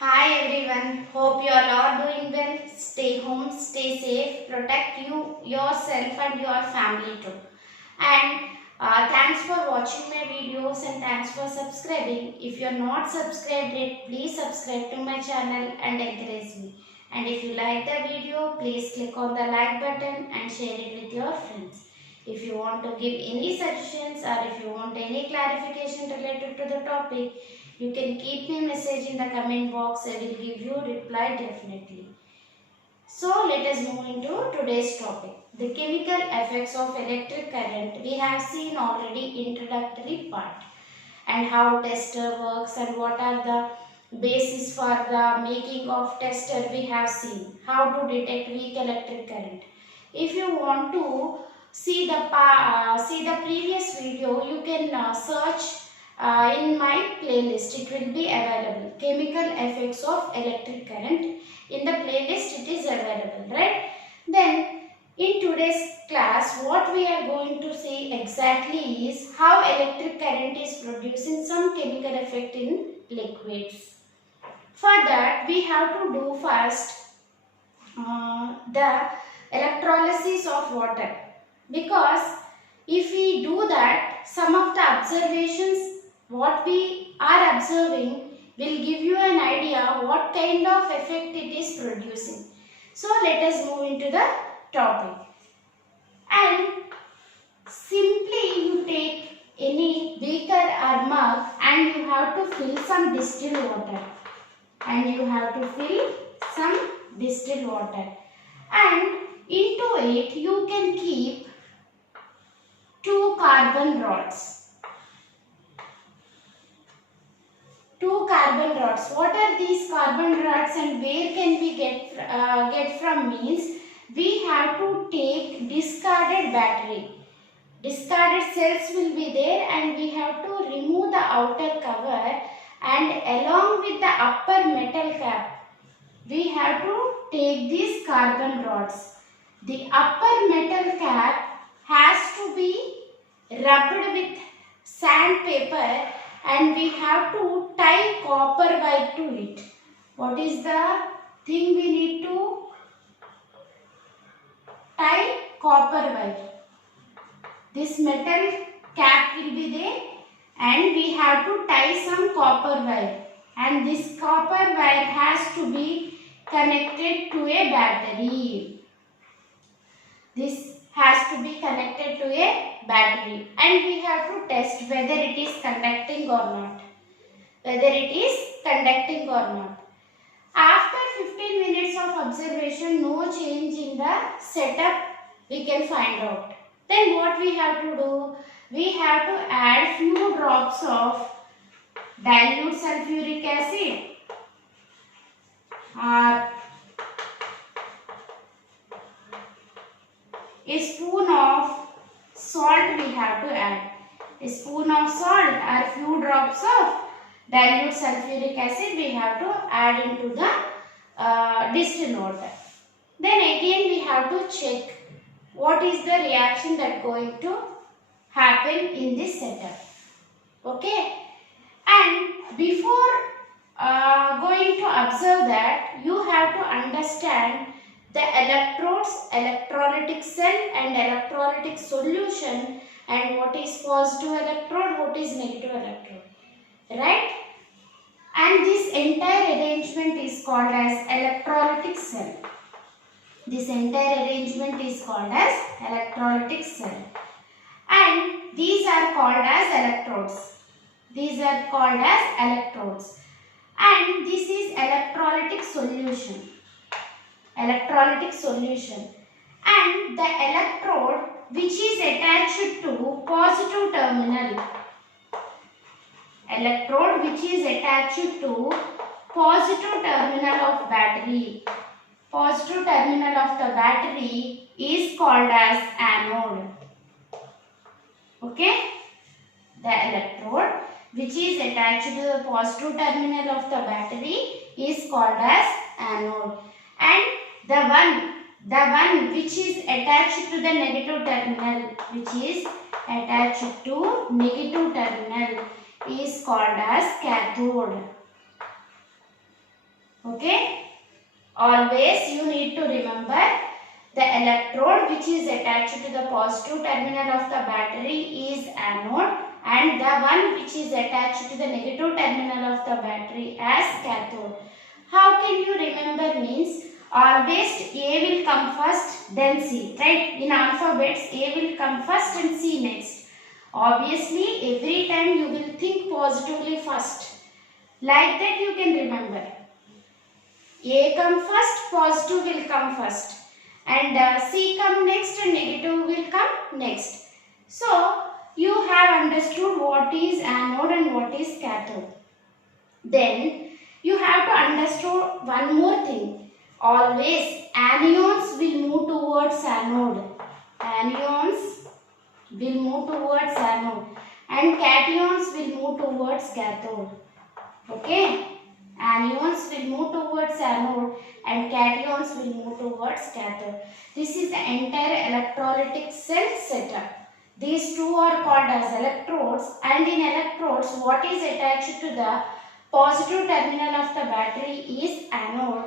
Hi everyone, hope you all are doing well. Stay home, stay safe, protect yourself and your family too. And thanks for watching my videos and thanks for subscribing. If you are not subscribed yet, please subscribe to my channel and encourage me. And if you like the video, please click on the like button and share it with your friends. If you want to give any suggestions or if you want any clarification related to the topic, you can keep me message in the comment box. I will give you reply definitely. So let us move into today's topic. The chemical effects of electric current. We have seen already introductory part and how tester works and what are the basis for the making of tester. We have seen how to detect weak electric current. If you want to see the previous video, you can search in my playlist. It will be available. Chemical effects of electric current. In the playlist it is available, right? Then in today's class, what we are going to see exactly is how electric current is producing some chemical effect in liquids. For that, we have to do first the electrolysis of water, because if we do that, some of the observations what we are observing will give you an idea what kind of effect it is producing. So let us move into the topic. And simply you take any beaker or mug and you have to fill some distilled water. And into it you can keep two carbon rods. What are these carbon rods and where can we get from means we have to take discarded battery. Discarded cells will be there and we have to remove the outer cover, and along with the upper metal cap we have to take these carbon rods. The upper metal cap has to be rubbed with sandpaper and we have to tie copper wire to it. What is the thing we need to tie? Copper wire. This metal cap will be there and we have to tie some copper wire, and this copper wire has to be connected to a battery. This has to be connected to a battery and we have to test whether it is conducting or not. After 15 minutes of observation, no change in the setup we can find out. Then what we have to do? We have to add few drops of dilute sulfuric acid or a spoon of salt we have to add. A spoon of salt or few drops of dilute sulfuric acid we have to add into the distilled water. Then again we have to check what is the reaction that going to happen in this setup. Okay. And before going to observe that, you have to understand the electrodes, electrolytic cell and electrolytic solution, and what is positive electrode, what is negative electrode, right? And this entire arrangement is called as electrolytic cell. And these are called as electrodes. And this is electrolytic solution. And the electrode which is attached to positive terminal. Positive terminal of the battery is called as anode. Okay? The electrode which is attached to the positive terminal of the battery is called as anode. And the one which is attached to the negative terminal, is called as cathode. Okay. Always you need to remember the electrode which is attached to the positive terminal of the battery is anode and the one which is attached to the negative terminal of the battery as cathode. How can you remember means always A will come first then C, right? In alphabets A will come first and C next. Obviously every time you will think positively first. Like that you can remember. A come first, positive will come first and C come next and negative will come next. So, you have understood what is anode and what is cathode. Then, you have to understand one more thing. Always, anions will move towards anode. Anions will move towards anode and cations will move towards cathode. Okay? Anions will move towards anode and cations will move towards cathode. This is the entire electrolytic cell setup. These two are called as electrodes and in electrodes what is attached to the positive terminal of the battery is anode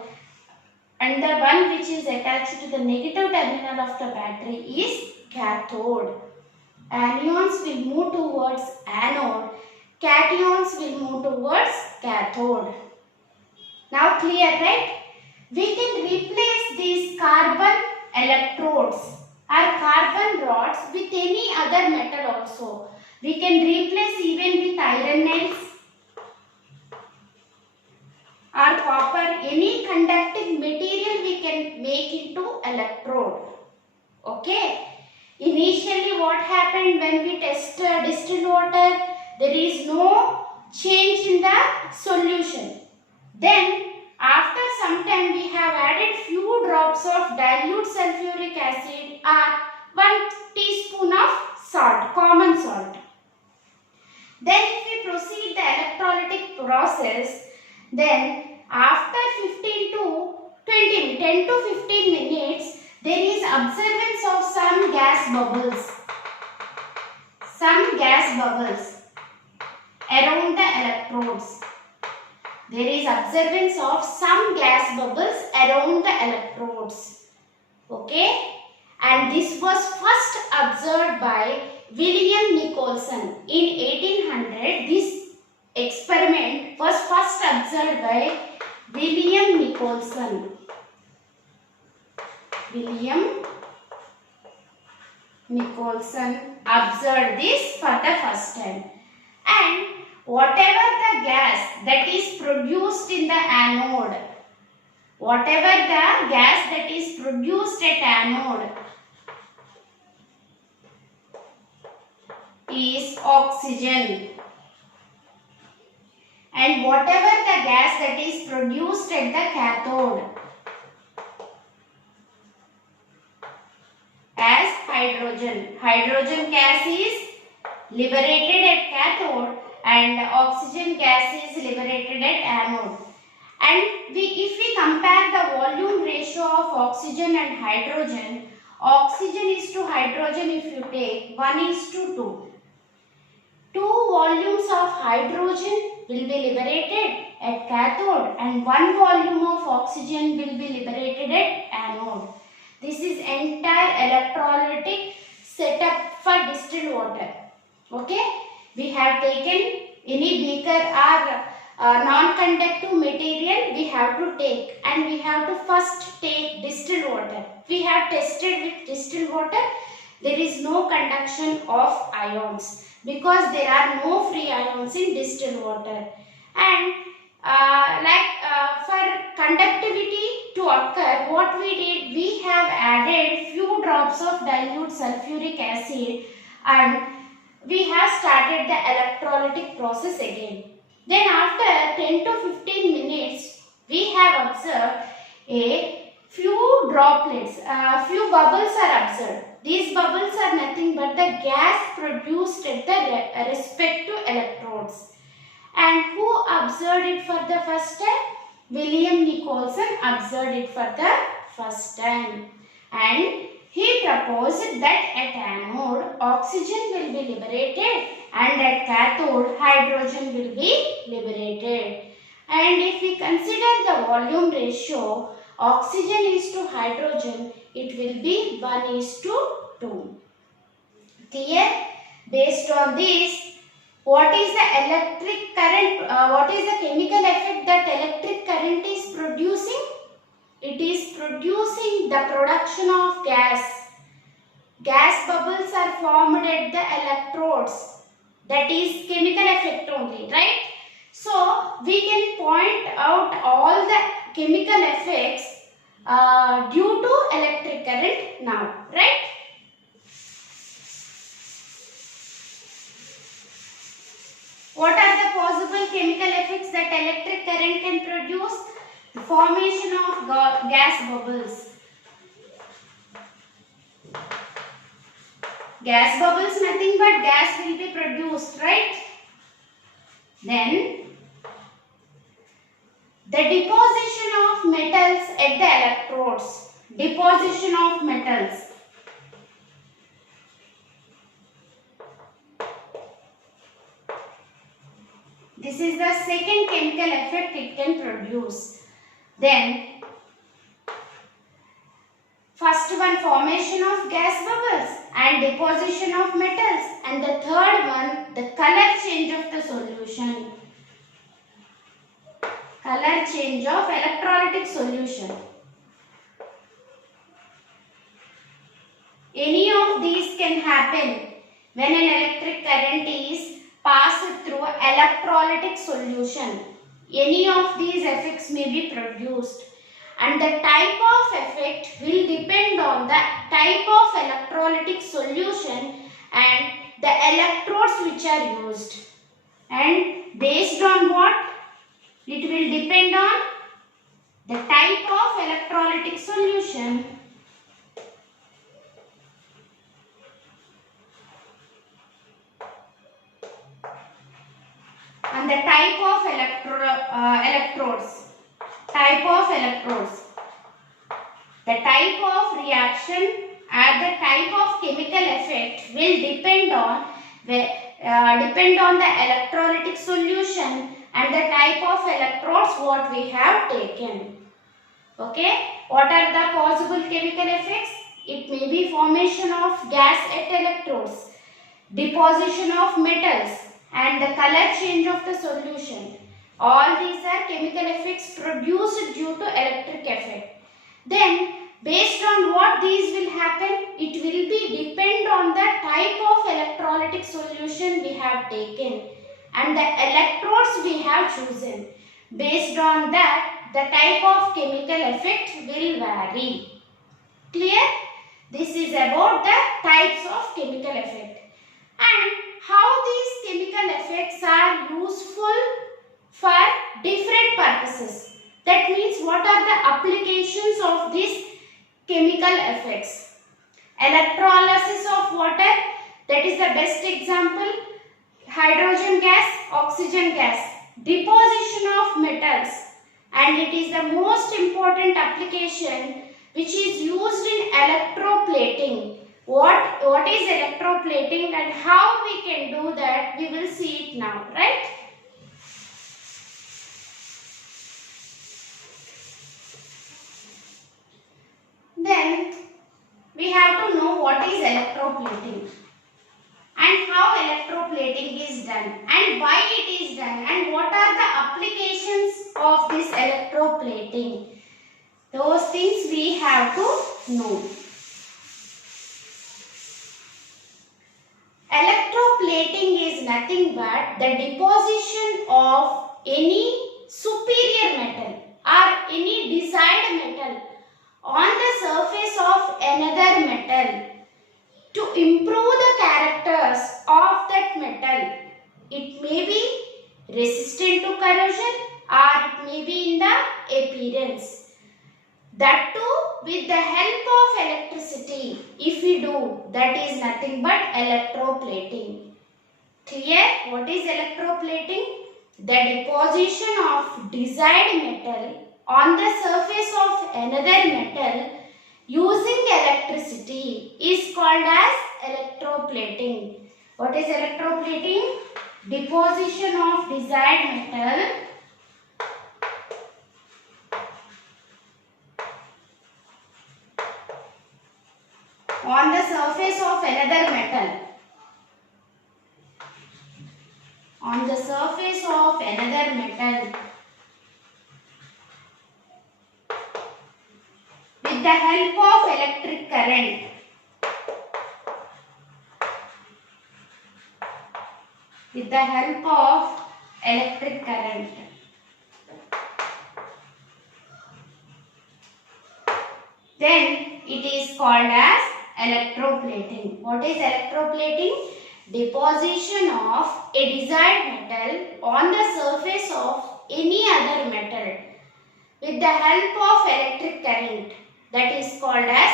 and the one which is attached to the negative terminal of the battery is cathode. Anions will move towards anode, cations will move towards cathode. Now clear, right? We can replace these carbon electrodes or carbon rods with any other metal also. We can replace even with iron nails or copper, any conducting material we can make into electrode. Okay? Initially what happened when we test distilled water, there is no change in the solution. Then after some time we have added few drops of dilute sulfuric acid or 1 teaspoon of salt, common salt. Then if we proceed the electrolytic process, then after 10 to 15 minutes, there is observance of some gas bubbles. Some gas bubbles around the electrodes. There is observance of some gas bubbles around the electrodes. Okay? And this was first observed by William Nicholson. In 1800, this experiment was first observed by William Nicholson. William Nicholson observed this for the first time. And whatever the gas that is produced in the anode, whatever the gas that is produced at anode is oxygen. And whatever the gas that is produced at the cathode as hydrogen. Hydrogen gas is liberated at cathode and oxygen gas is liberated at anode. And if we compare the volume ratio of oxygen and hydrogen, oxygen is to hydrogen if you take 1:2. 2 volumes of hydrogen will be liberated at cathode and 1 volume of oxygen will be liberated at anode. This is entire electrolytic setup for distilled water. Okay? We have taken any beaker or non-conductive material we have to take and we have to first take distilled water. We have tested with distilled water. There is no conduction of ions because there are no free ions in distilled water. And for conductivity to occur, what we did, we have added few drops of dilute sulfuric acid and we have started the electrolytic process again. Then after 10 to 15 minutes, we have observed a few droplets, few bubbles are observed. These bubbles are nothing but the gas produced at the respective electrodes. And who observed it for the first time? William Nicholson observed it for the first time. And he proposed that at anode, oxygen will be liberated and at cathode, hydrogen will be liberated. And if we consider the volume ratio oxygen is to hydrogen, it will be 1:2. Clear? Based on this, what is the electric current, what is the chemical effect that electric current is producing? It is producing the production of gas. Gas bubbles are formed at the electrodes. That is chemical effect only, right? So, we can point out all the chemical effects due to electric current now, right? What are the possible chemical effects that electric current can produce? The formation of gas bubbles. Gas bubbles, nothing but gas will be produced, right? Then, the deposition of metals at the electrodes. Deposition of metals. This is the second chemical effect it can produce. Then, first one, formation of gas bubbles and deposition of metals, and the third one, the color change of the solution. Color change of electrolytic solution. Any of these can happen when an electric current is passed through electrolytic solution. Any of these effects may be produced, and the type of effect will depend on the type of electrolytic solution and the electrodes which are used. And based on what? It will depend on the type of electrolytic solution and the type of electrodes. Type of electrodes. The type of reaction and the type of chemical effect will depend on the electrolytic solution and the type of electrodes what we have taken. Okay, what are the possible chemical effects? It may be formation of gas at electrodes, deposition of metals, and the color change of the solution. All these are chemical effects produced due to electric effect. Then, based on what these will happen, it will be depend on the type of electrolytic solution we have taken and the electrodes we have chosen. Based on that, the type of chemical effect will vary. Clear? This is about the types of chemical effect and how these chemical effects are useful for different purposes. That means what are the applications of these chemical effects? Electrolysis of water, that is the best example. Hydrogen gas, oxygen gas. Deposition of metals, and it is the most important application which is used in electroplating. What is electroplating and how we can do that, we will see it now, right? Then we have to know what is electroplating and how electroplating is done and why it is done and what are the applications of this electroplating. Those things we have to know. Electroplating is nothing but the deposition of any superior metal or any desired metal on the surface of another metal to improve the characters of that metal. It may be resistant to corrosion or it may be in the appearance. That too with the help of electricity. If we do, that is nothing but electroplating. Clear? What is electroplating? The deposition of desired metal on the surface of another metal using electricity is called as electroplating. What is electroplating? Deposition of desired metal another metal. On the surface of another metal. With the help of electric current. With the help of electric current. Then it is called as electroplating. What is electroplating? Deposition of a desired metal on the surface of any other metal with the help of electric current. That is called as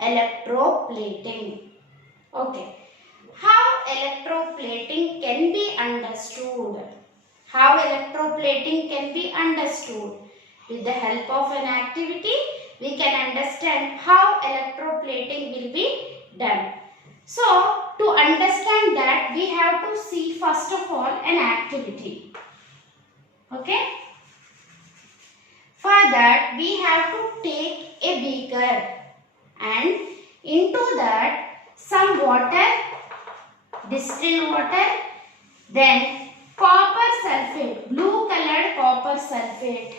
electroplating. Okay. How electroplating can be understood? How electroplating can be understood? With the help of an activity, we can understand how electroplating will be done. So, to understand that, we have to see first of all an activity. Okay? For that, we have to take a beaker and into that some water, distilled water, then copper sulfate, blue colored copper sulfate.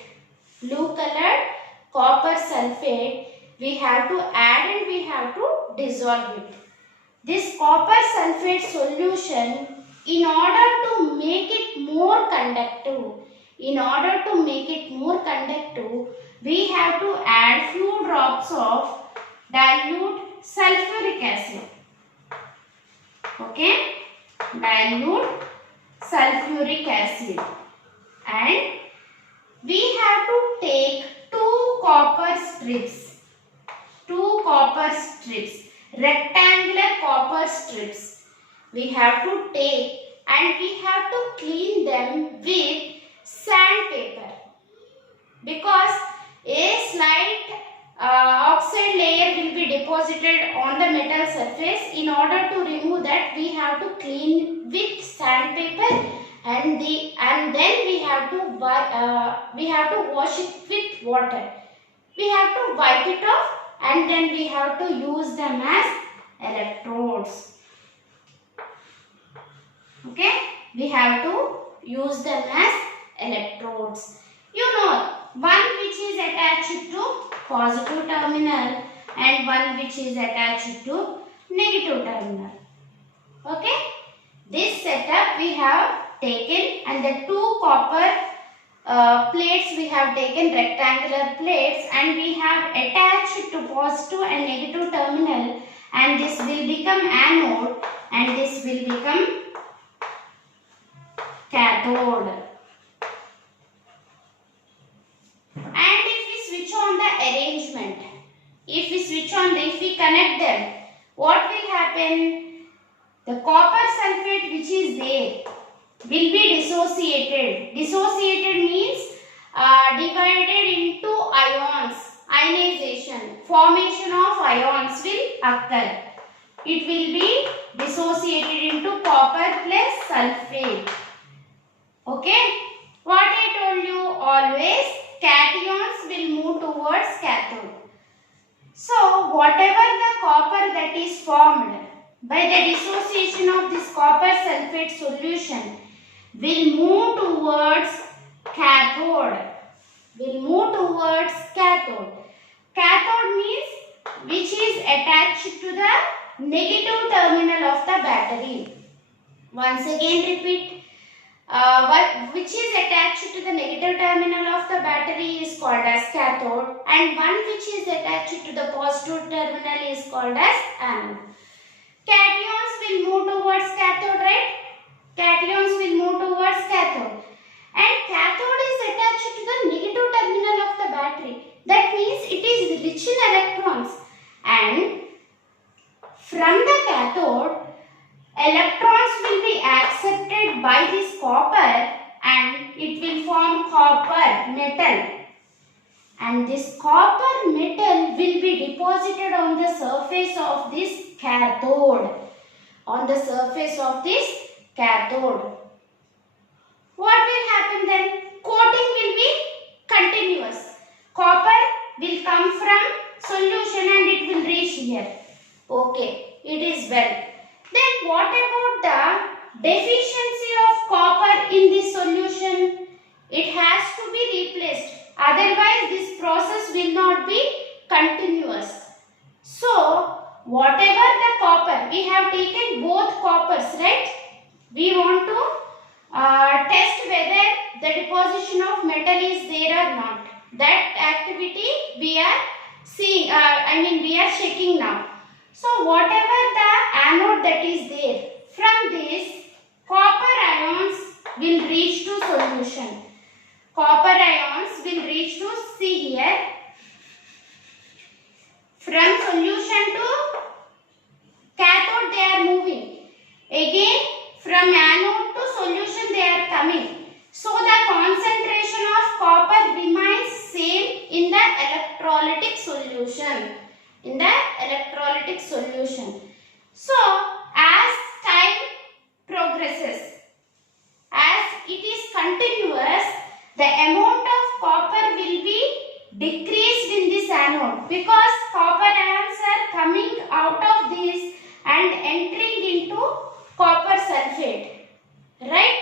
Blue colored copper sulfate we have to add and we have to dissolve it. This copper sulfate solution, in order to make it more conductive, we have to add few drops of dilute sulfuric acid. Okay? Dilute sulfuric acid. And we have to take two copper strips, rectangular copper strips. We have to take and we have to clean them with sandpaper, because a slight oxide layer will be deposited on the metal surface. In order to remove that, we have to clean with sandpaper and then we have to wash it with water. We have to wipe it off and then we have to use them as electrodes. Okay? We have to use them as electrodes. You know, one which is attached to positive terminal and one which is attached to negative terminal. Okay? This setup we have taken, and the two copper plates we have taken, rectangular plates, and we have attached to positive and negative terminal, and this will become anode and this will become cathode. And if we switch on the arrangement, if we connect them, what will happen? The copper sulfate which is there will be dissociated. Dissociated means divided into ions. Ionization, formation of ions will occur. It will be dissociated into copper plus sulfate. Okay? What I told you, always cations will move towards cathode. So, whatever the copper that is formed by the dissociation of this copper sulfate solution will move towards cathode. Cathode means which is attached to the negative terminal of the battery. Once again repeat. Which is attached to the negative terminal of the battery is called as cathode, and one which is attached to the positive terminal is called as anode. Cations will move towards cathode, right? Cations will move towards cathode. And cathode is attached to the negative terminal of the battery. That means it is rich in electrons. And from the cathode, electrons will be accepted by this copper and it will form copper metal. And this copper metal will be deposited on the surface of this cathode. What will happen then? Coating will be continuous. Copper will come from solution and it will reach here. Okay, it is well. be replaced. Otherwise, this process will not be continuous. So, whatever the copper, we have taken both coppers, right? We want to test whether the deposition of metal is there or not. That activity we are seeing, we are checking now. So, whatever the anode that is there, from this, copper ions will reach to solution. Copper ions will reach to, see here, from solution to cathode they are moving. Again, from anode to solution they are coming. So, the concentration of copper remains same in the electrolytic solution. In the electrolytic solution. So, as time progresses, as it is continuous, the amount of copper will be decreased in this anode because copper ions are coming out of this and entering into copper sulfate, right?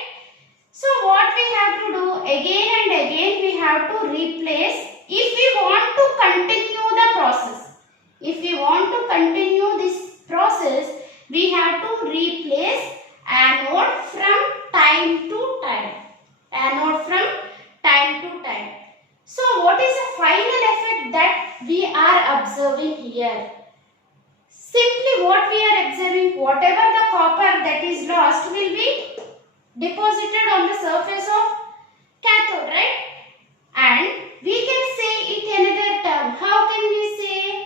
So what we have to do, again and again we have to replace if we want to continue the process. If we want to continue this process, we have to replace anode from time to time. Anode from time to time. So what is the final effect that we are observing here? Simply what we are observing, whatever the copper that is lost will be deposited on the surface of cathode, right? And we can say it another term. How can we say?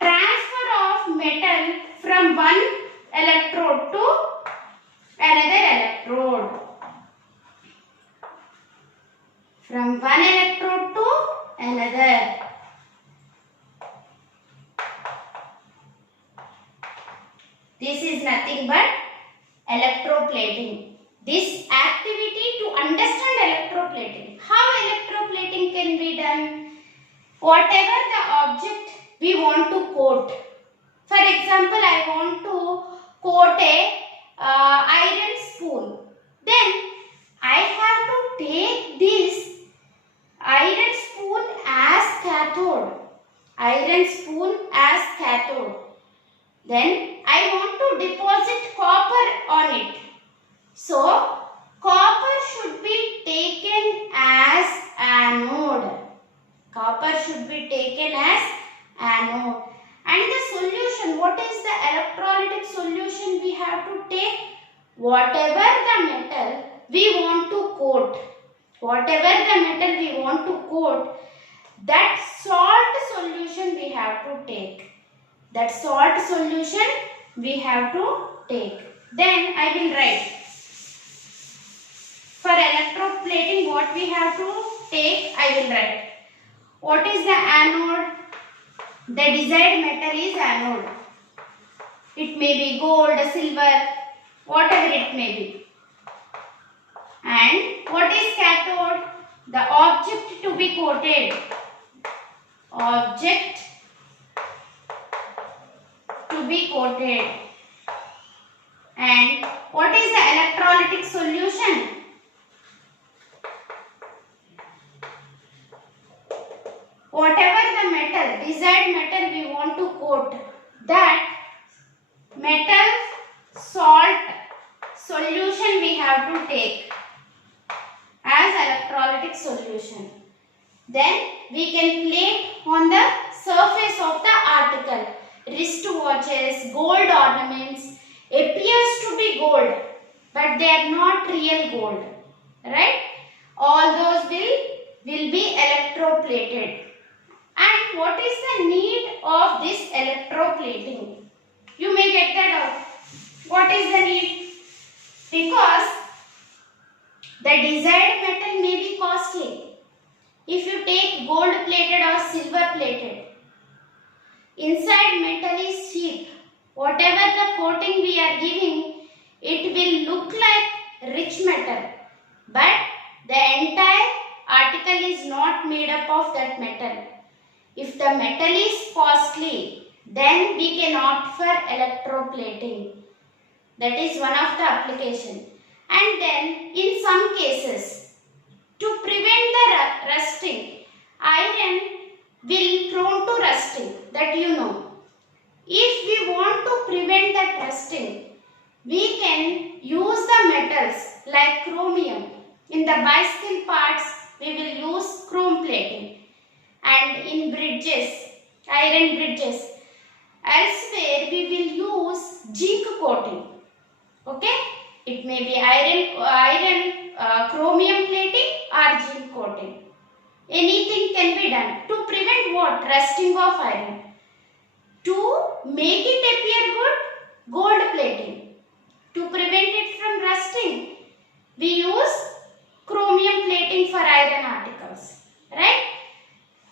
Transfer of metal from one electrode to another electrode. From one electrode to another. This is nothing but electroplating. This activity to understand electroplating. How electroplating can be done? Whatever the object we want to coat. For example, I want to coat a iron spoon. Then I have to take this iron spoon as cathode. Iron spoon as cathode. Then I want to deposit copper on it. So, copper should be taken as anode. Copper should be taken as anode. And the solution, what is the electrolytic solution we have to take? Whatever the metal we want to coat. Whatever the metal we want to coat, that salt solution we have to take. That salt solution we have to take. Then I will write. For electroplating, what we have to take, I will write. What is the anode? The desired metal is anode. It may be gold, silver, whatever it may be. And what is cathode? The object to be coated. Object to be coated. And what is the electrolytic solution? Whatever the metal, desired metal we want to coat, that metal salt solution we have to take as electrolytic solution. Then we can plate on the surface of the article. Wristwatches, gold ornaments appears to be gold, but they are not real gold, right? All those will be electroplated. And what is the need of this electroplating? You may get that out. What is the need? Because the desired metal may be costly. If you take gold plated or silver plated, inside metal is cheap. Whatever the coating we are giving, it will look like rich metal. But the entire article is not made up of that metal. If the metal is costly, then we can opt for electroplating. That is one of the application. And then in some cases, chromium. In the bicycle parts, we will use chrome plating. And in bridges, iron bridges, elsewhere we will use zinc coating. Okay, it may be chromium plating or zinc coating. Anything can be done to prevent what? Rusting of iron. To make it appear good, gold plating. To prevent it from rusting, we use chromium plating for iron articles, right?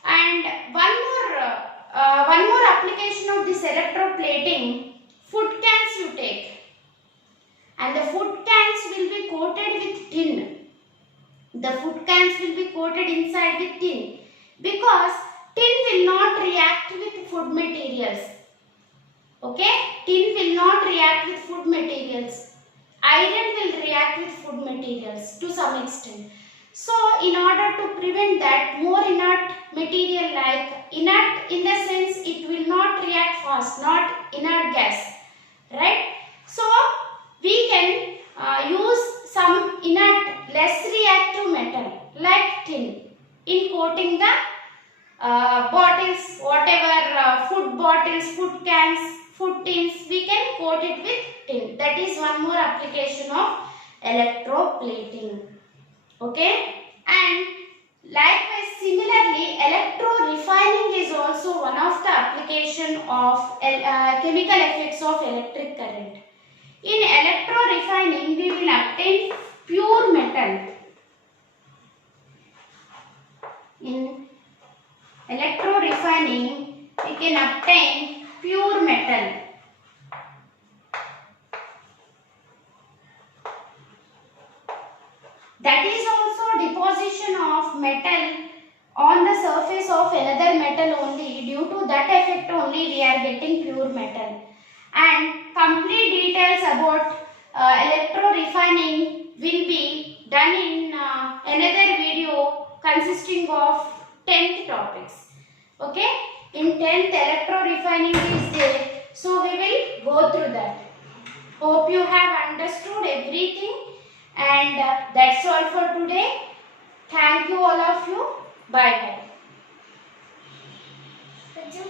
And one more application of this electroplating, food cans you take, and the food cans will be coated with tin. The food cans will be coated inside with tin because tin will not react with food materials. Okay, tin will not react with food materials. Iron will react with food materials to some extent. So, in order to prevent that, more inert material, like inert in the sense it will not react fast, not inert gas, right? So, we can use some inert, less reactive metal like tin in coating the bottles, whatever food bottles, food cans, food tins, we can coat it with tin. That is one more application of electroplating. Okay, and likewise similarly, electrorefining is also one of the application of chemical effects of electric current. In electrorefining, we will obtain pure metal. In electrorefining, we can obtain pure metal. That is also deposition of metal on the surface of another metal only. Due to that effect only we are getting pure metal. And complete details about electrorefining will be done in another video consisting of 10th topics. Okay, in 10th electrorefining is there, so we will go through that. Hope you have understood everything, and that's all for today. Thank you all of you. Bye bye.